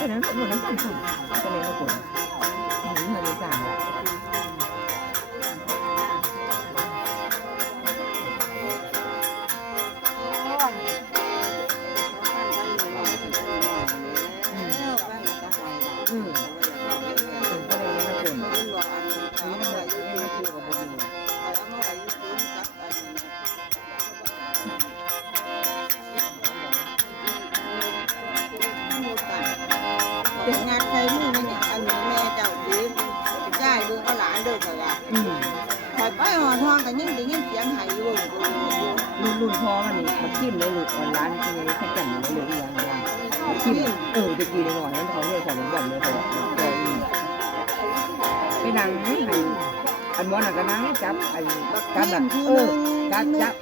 cái đấy cũng nó không không cái này nó cũng những người giàงานใครมือนี่อันนี้แม่เจ้าดีใช่ดูก็หลานเด้อเขาว่าคอยไปหอทองแต่ยิ่งได้ยินเสียงไห้อยู่รุ่นพ่อมันนี่มันทิ่มเลยลูกร้านที่นี่แค่แก่นเลยเลยอย่างไรทิ่มตะกี้เลยหน่อยนั้นเขาเนี่ยของบ่อนเลยเขาไปนั่งให้อันม้วนก็นั่งจับไอ้จับแบบจับ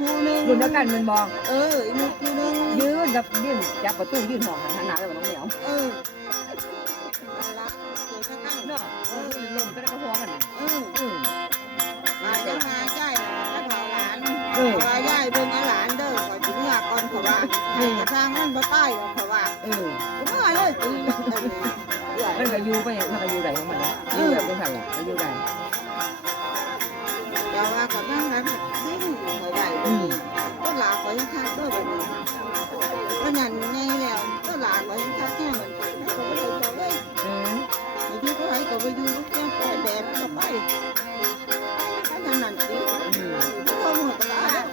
รุ่นเดียวกันมันมองอีนุกคือนึงยืนกับยืนจับประตูยืนห้องหันหน้าไปน้องเหนียวรักเกิดข้างๆเนาะลมก็ได้กระเพาะมันมาจะมาใช่แล้วพอหลานว่าย่ายเป็นหลานเด้อขอถึงเมื่อก่อนเขาว่าให้กระทางมันบ่ใต้แล้วเขาว่าเมื่อเลยมันก็อยู่ไปมันก็อยู่ได้ของมันนะอยู่แบบเป็นสั่งก็อยู่ได้เดี๋ยวว่ากับนั่งนั้นไม่เขาได้ก็หลาขอยังทักเด้อแบบนี้ก็นั่นไงแล้วก็หลาขอยังทักแค่เหมือนกันก็เลยบอกเลยบางทีก็ให้กับไปดูแค่แบบก็ไปถ้าอย่างนั้นสิก็หมดแล้ว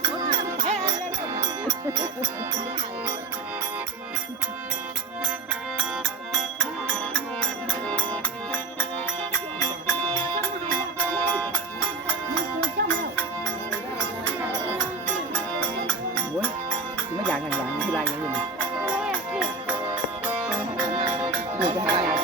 ไม่อยากอย่างที่ไรอย่างอื่นอยู่จะหายา